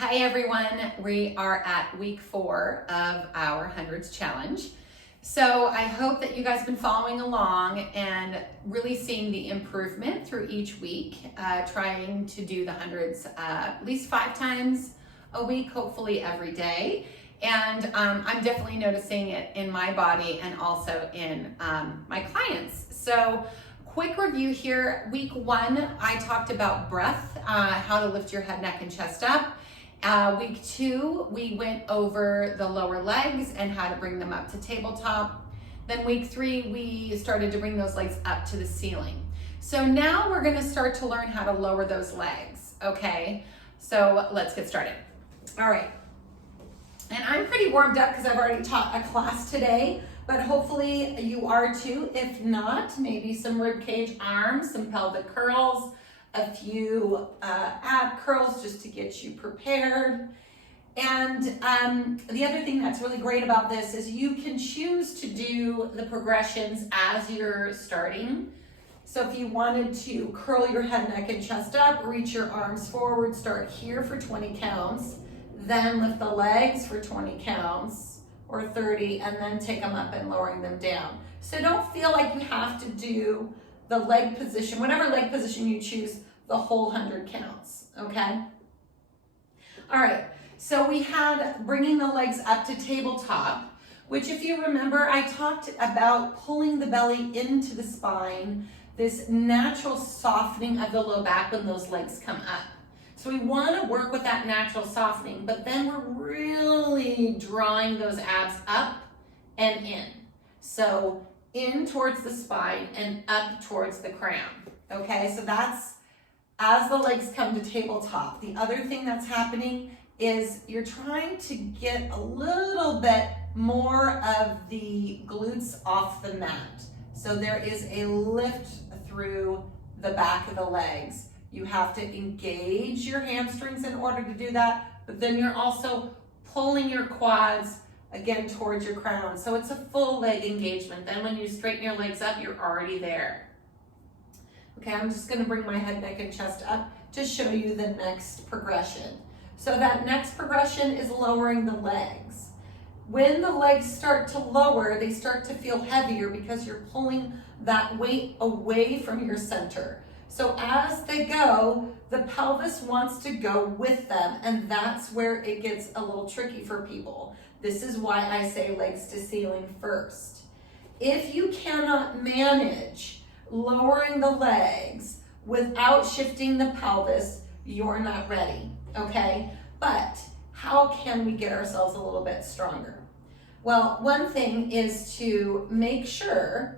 Hi everyone, we are at week 4 of our hundreds challenge. So I hope that you guys have been following along and really seeing the improvement through each week, trying to do the hundreds at least 5 times a week, hopefully every day. And I'm definitely noticing it in my body and also in my clients. So quick review here. Week 1, I talked about breath, how to lift your head, neck, and chest up. Week 2, we went over the lower legs and how to bring them up to tabletop. Then week 3, we started to bring those legs up to the ceiling. So now we're gonna start to learn how to lower those legs, okay? So let's get started. All right. And I'm pretty warmed up because I've already taught a class today, but hopefully you are too. If not, maybe some rib cage arms, some pelvic curls, a few ab curls just to get you prepared. And the other thing that's really great about this is you can choose to do the progressions as you're starting. So if you wanted to curl your head, neck, and chest up, reach your arms forward, start here for 20 counts, then lift the legs for 20 counts or 30, and then take them up and lowering them down. So don't feel like you have to do the leg position, whatever leg position you choose, the whole 100 counts, okay? All right, so we had bringing the legs up to tabletop, which if you remember, I talked about pulling the belly into the spine, this natural softening of the low back when those legs come up. So we want to work with that natural softening, but then we're really drawing those abs up and in. So in towards the spine and up towards the crown. Okay, so that's as the legs come to tabletop. The other thing that's happening is you're trying to get a little bit more of the glutes off the mat. So there is a lift through the back of the legs. You have to engage your hamstrings in order to do that, but then you're also pulling your quads again towards your crown. So it's a full leg engagement. Then when you straighten your legs up, you're already there. Okay, I'm just gonna bring my head, neck, and chest up to show you the next progression. So that next progression is lowering the legs. When the legs start to lower, they start to feel heavier because you're pulling that weight away from your center. So as they go, the pelvis wants to go with them, and that's where it gets a little tricky for people. This is why I say legs to ceiling first. If you cannot manage lowering the legs without shifting the pelvis, you're not ready, okay? But how can we get ourselves a little bit stronger? Well, one thing is to make sure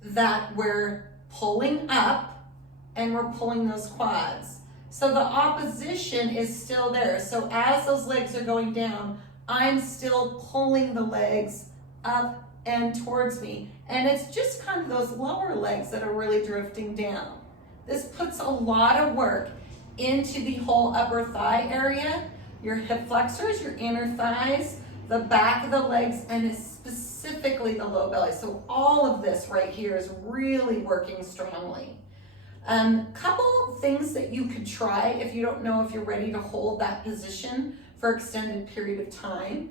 that we're pulling up and we're pulling those quads. So the opposition is still there. So as those legs are going down, I'm still pulling the legs up and towards me. And it's just kind of those lower legs that are really drifting down. This puts a lot of work into the whole upper thigh area, your hip flexors, your inner thighs, the back of the legs, and specifically the low belly. So all of this right here is really working strongly. Couple things that you could try if you don't know if you're ready to hold that position for extended period of time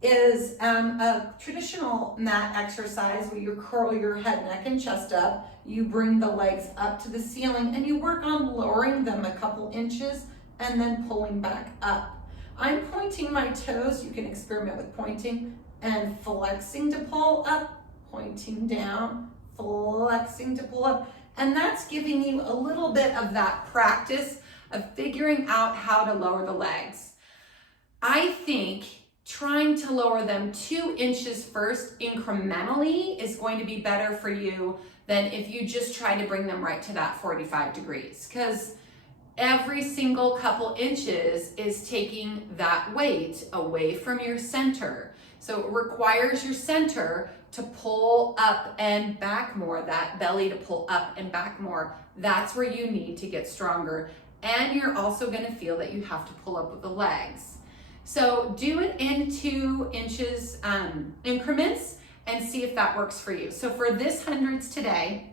is a traditional mat exercise where you curl your head, neck, and chest up. You bring the legs up to the ceiling and you work on lowering them a couple inches and then pulling back up. I'm pointing my toes. You can experiment with pointing and flexing to pull up, pointing down, flexing to pull up. And that's giving you a little bit of that practice of figuring out how to lower the legs. I think trying to lower them 2 inches first incrementally is going to be better for you than if you just try to bring them right to that 45 degrees. Because every single couple inches is taking that weight away from your center. So it requires your center to pull up and back more, that belly to pull up and back more. That's where you need to get stronger. And you're also gonna feel that you have to pull up with the legs. So do it in 2 inches increments and see if that works for you. So for this hundreds today,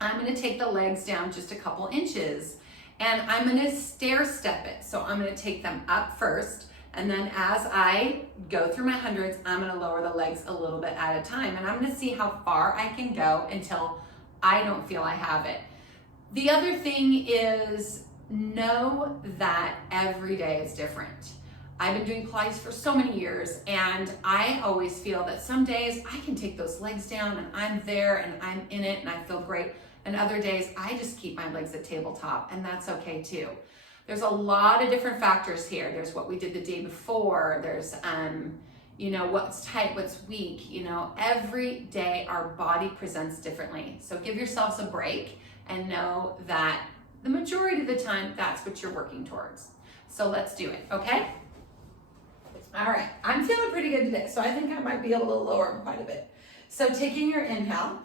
I'm gonna take the legs down just a couple inches And I'm gonna stair step it. So I'm gonna take them up first, and then as I go through my hundreds, I'm gonna lower the legs a little bit at a time, and I'm gonna see how far I can go until I don't feel I have it. The other thing is, know that every day is different. I've been doing Pilates for so many years, and I always feel that some days I can take those legs down and I'm there and I'm in it and I feel great. And other days I just keep my legs at tabletop, and that's okay too. There's a lot of different factors here. There's what we did the day before. There's, you know, what's tight, what's weak. You know, every day our body presents differently. So give yourselves a break and know that the majority of the time, that's what you're working towards. So let's do it, okay? All right, I'm feeling pretty good today, so I think I might be able to lower them quite a bit. So taking your inhale,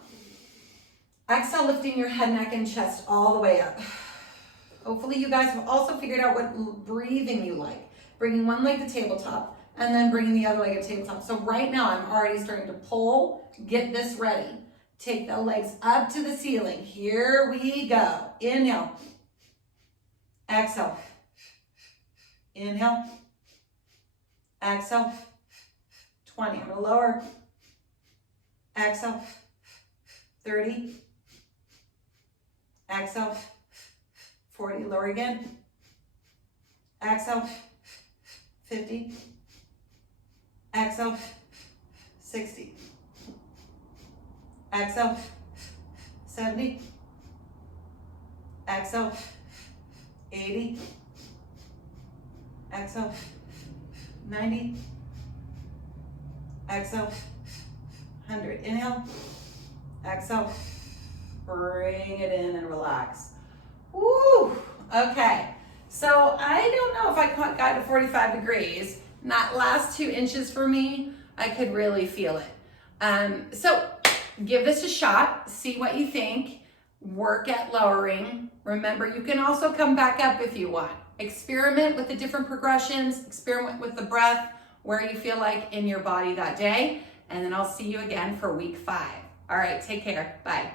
exhale, lifting your head, neck, and chest all the way up. Hopefully you guys have also figured out what breathing you like. Bringing one leg to tabletop, and then bringing the other leg to tabletop. So right now, I'm already starting to pull, get this ready. Take the legs up to the ceiling. Here we go. Inhale. Exhale. Inhale. Exhale. 20. I'm going to lower. Exhale. 30. Exhale. 40. Lower again. Exhale. 50. Exhale. 60. Exhale. 70. Exhale. 80. Exhale. 90. Exhale. 100. Inhale. Exhale. Bring it in and relax. Woo! Okay. So I don't know if I got to 45 degrees. And that last 2 inches for me, I could really feel it. So give this a shot. See what you think. Work at lowering. Remember, you can also come back up if you want. Experiment with the different progressions. Experiment with the breath, where you feel like in your body that day. And then I'll see you again for week 5. All right, take care. Bye.